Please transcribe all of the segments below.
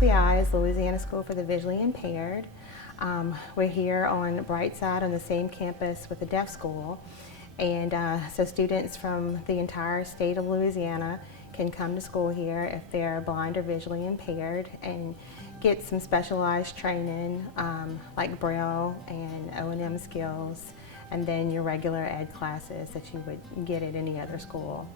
LSVI, Louisiana School for the Visually Impaired. We're here on Brightside on the same campus with the deaf school. And so students from the entire state of Louisiana can come to school here if they're blind or visually impaired and get some specialized training like Braille and O&M skills, and then your regular ed classes that you would get at any other school.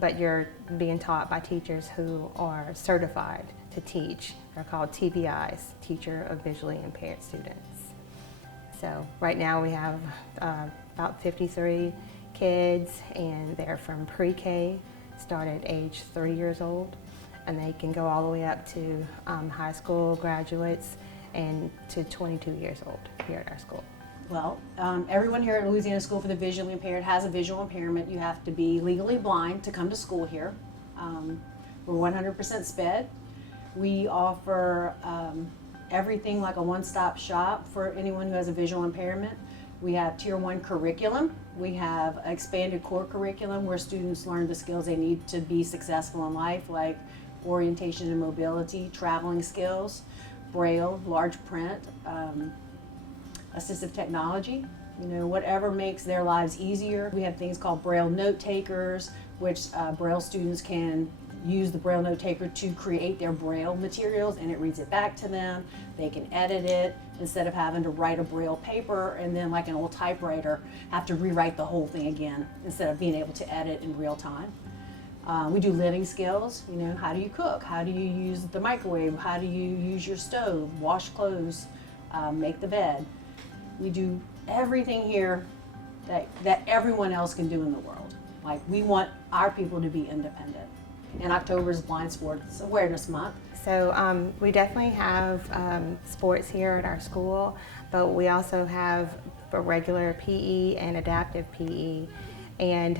But you're being taught by teachers who are certified to teach. They're called TVIs, Teacher of Visually Impaired Students. So right now we have about 53 kids, and they're from pre-K, start at age 3 years old, and they can go all the way up to high school graduates and to 22 years old here at our school. Well, everyone here at Louisiana School for the Visually Impaired has a visual impairment. You have to be legally blind to come to school here. We're 100% SPED. We offer everything like a one-stop shop for anyone who has a visual impairment. We have Tier 1 curriculum. We have expanded core curriculum where students learn the skills they need to be successful in life, like orientation and mobility, traveling skills, Braille, large print, assistive technology, whatever makes their lives easier. We have things called Braille note takers, which Braille students can use the Braille note taker to create their Braille materials, and it reads it back to them. They can edit it instead of having to write a Braille paper and then, like an old typewriter, have to rewrite the whole thing again instead of being able to edit in real time. We do living skills. How do you cook? How do you use the microwave? How do you use your stove? Wash clothes, make the bed. We do everything here that everyone else can do in the world. Like, we want our people to be independent. And October is Blind Sports Awareness Month. So we definitely have sports here at our school, but we also have a regular PE and adaptive PE. And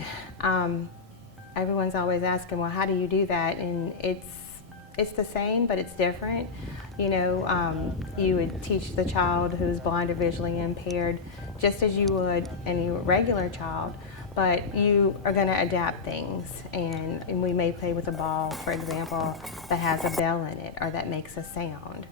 everyone's always asking, well, how do you do that? And it's the same, but it's different. You would teach the child who's blind or visually impaired just as you would any regular child, but you are going to adapt things. And we may play with a ball, for example, that has a bell in it or that makes a sound.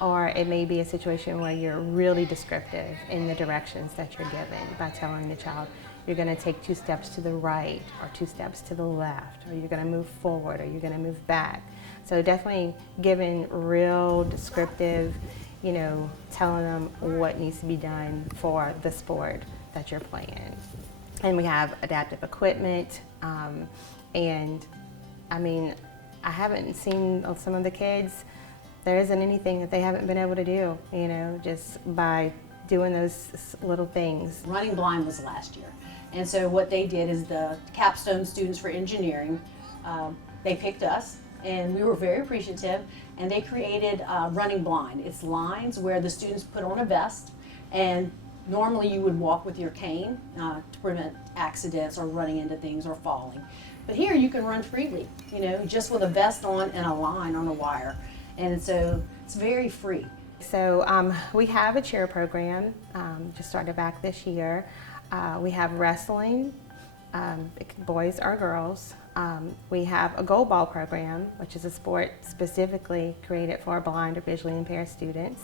Or it may be a situation where you're really descriptive in the directions that you're given by telling the child, you're going to take 2 steps to the right or 2 steps to the left, or you're going to move forward or you're going to move back. So definitely giving real descriptive, telling them what needs to be done for the sport that you're playing. And we have adaptive equipment. And I haven't seen some of the kids, there isn't anything that they haven't been able to do, just by doing those little things. Running blind was last year. And so what they did is the capstone students for engineering, they picked us, and we were very appreciative, and they created Running Blind. It's lines where the students put on a vest, and normally you would walk with your cane to prevent accidents or running into things or falling. But here you can run freely, just with a vest on and a line on a wire. And so it's very free. So we have a cheer program, just started back this year. We have wrestling, boys or girls. We have a goal ball program, which is a sport specifically created for blind or visually impaired students.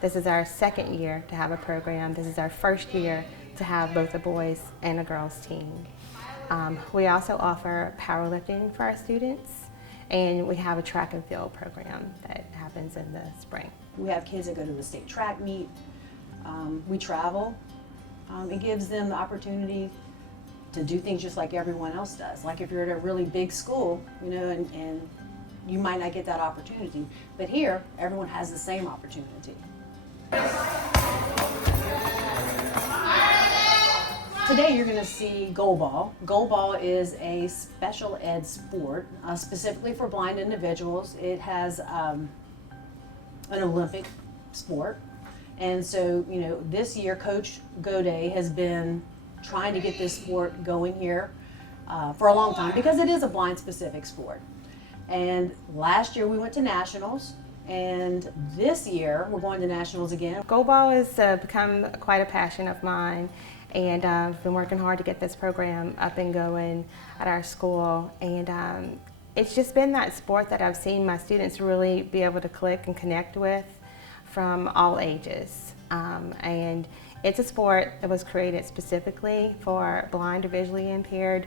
This is our 2nd year to have a program. This is our 1st year to have both a boys and a girls team. We also offer powerlifting for our students, and we have a track and field program that happens in the spring. We have kids that go to the state track meet. We travel. It gives them the opportunity to do things just like everyone else does. Like if you're at a really big school, and you might not get that opportunity. But here, everyone has the same opportunity. Today you're going to see goal ball. Goal ball is a special ed sport specifically for blind individuals. It has an Olympic sport. And so, this year Coach Goday has been trying to get this sport going here for a long time because it is a blind specific sport. And last year we went to nationals, and this year we're going to nationals again. Goal ball has become quite a passion of mine, and I've been working hard to get this program up and going at our school. And It's just been that sport that I've seen my students really be able to click and connect with from all ages. And it's a sport that was created specifically for blind or visually impaired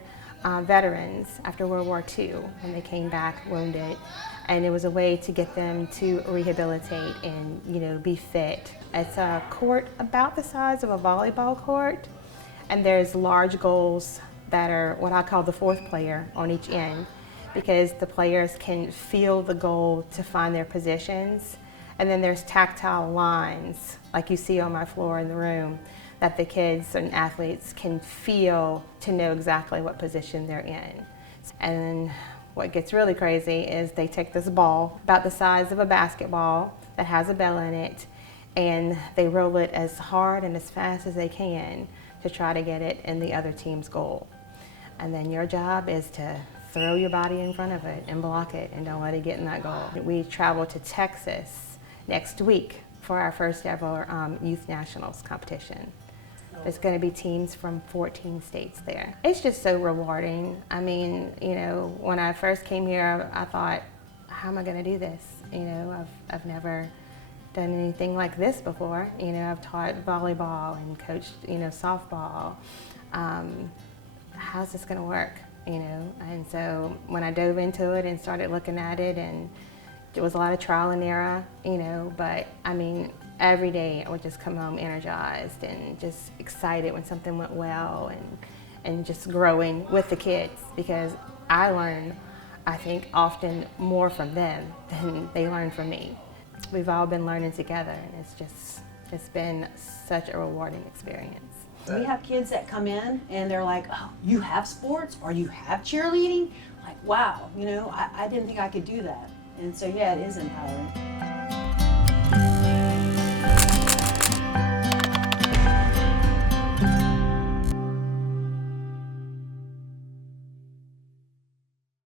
veterans after World War II when they came back wounded. And it was a way to get them to rehabilitate and, you know, be fit. It's a court about the size of a volleyball court, and there's large goals that are what I call the fourth player on each end, because the players can feel the goal to find their positions. And then there's tactile lines, like you see on my floor in the room, that the kids and athletes can feel to know exactly what position they're in. And what gets really crazy is they take this ball about the size of a basketball that has a bell in it, and they roll it as hard and as fast as they can to try to get it in the other team's goal. And then your job is to throw your body in front of it and block it and don't let it get in that goal. We travel to Texas next week for our first ever Youth Nationals competition. There's going to be teams from 14 states there. It's just so rewarding. I mean, you know, when I first came here, I thought, how am I going to do this? You know, I've never done anything like this before. You know, I've taught volleyball and coached, you know, softball. How's this going to work? You know, and so when I dove into it and started looking at it, and it was a lot of trial and error, you know, but I mean, every day I would just come home energized and just excited when something went well, and just growing with the kids, because I learn, I think, often more from them than they learn from me. We've all been learning together, and it's been such a rewarding experience. We have kids that come in and they're like, oh, you have sports or you have cheerleading? Like, wow, you know, I didn't think I could do that. And so, yeah, it is empowering.